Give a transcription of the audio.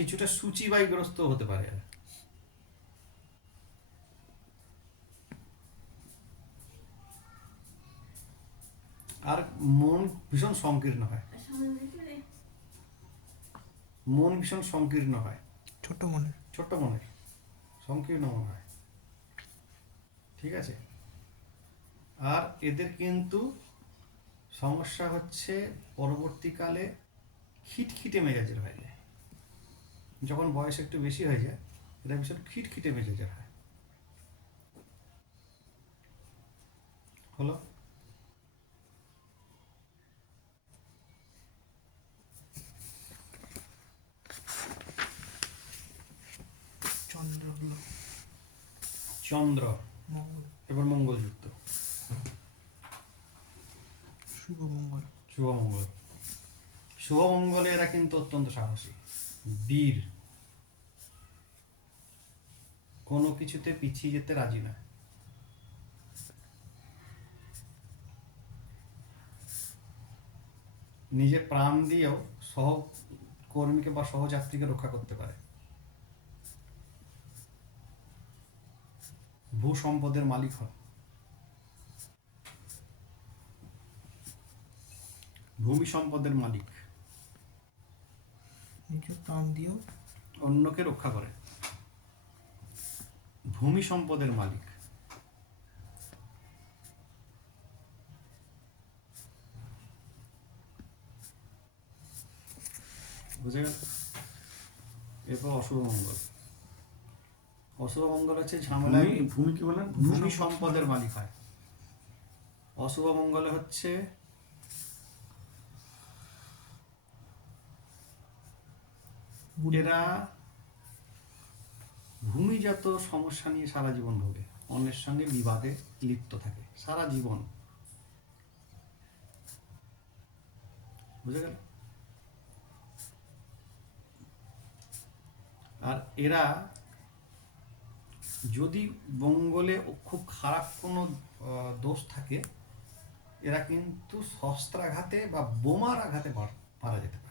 কিছুটা সূচিবায়ুগ্রস্ত হতে পারে। আর মন ভীষণ সংকীর্ণ হয়, মন ভীষণ সংকীর্ণ হয়, ছোট মনের সংকীর্ণ মন হয়। ঠিক আছে। আর এদের কিন্তু সমস্যা হচ্ছে পরবর্তীকালে খিটখিটে মেজাজের হয়ে যায়। যখন বয়স একটু বেশি হয়ে যায় এরা ভীষণ খিটখিটে মেজাজের হয়। হলো? চন্দ্র এবার মঙ্গলযুক্ত, শুভমঙ্গলে এরা কিন্তু অত্যন্ত সাহসী, বীর, কোনো কিছুতে পিছিয়ে যেতে রাজি না। নিজে প্রাণ দিয়েও সহকর্মীকে বা সহযাত্রীকে রক্ষা করতে পারে। ভূ সম্পদের মালিক হন, ভূমি সম্পদের মালিক, নিজে প্রাণ দিয়েও অন্যকে রক্ষা করে। ভূমি সম্পদের মালিক। বুঝে গেল? এরপর অশুভ মঙ্গল। অশুভ মঙ্গল হচ্ছে ঝামেলা। ভূমি কি বলেন? ভূমি সম্পদের মালিক হয়। অশুভ মঙ্গলে হচ্ছে এরা ভূমিজাত সমস্যা নিয়ে সারা জীবন ভোগে, অন্যের সঙ্গে বিবাদে লিপ্ত থাকে সারা জীবন। বুঝে গেল? আর এরা যদি মঙ্গলে খুব খারাপ কোনো দোষ থাকে, এরা কিন্তু শস্ত্রাঘাতে বা বোমার আঘাতে মারা যেতে পারে।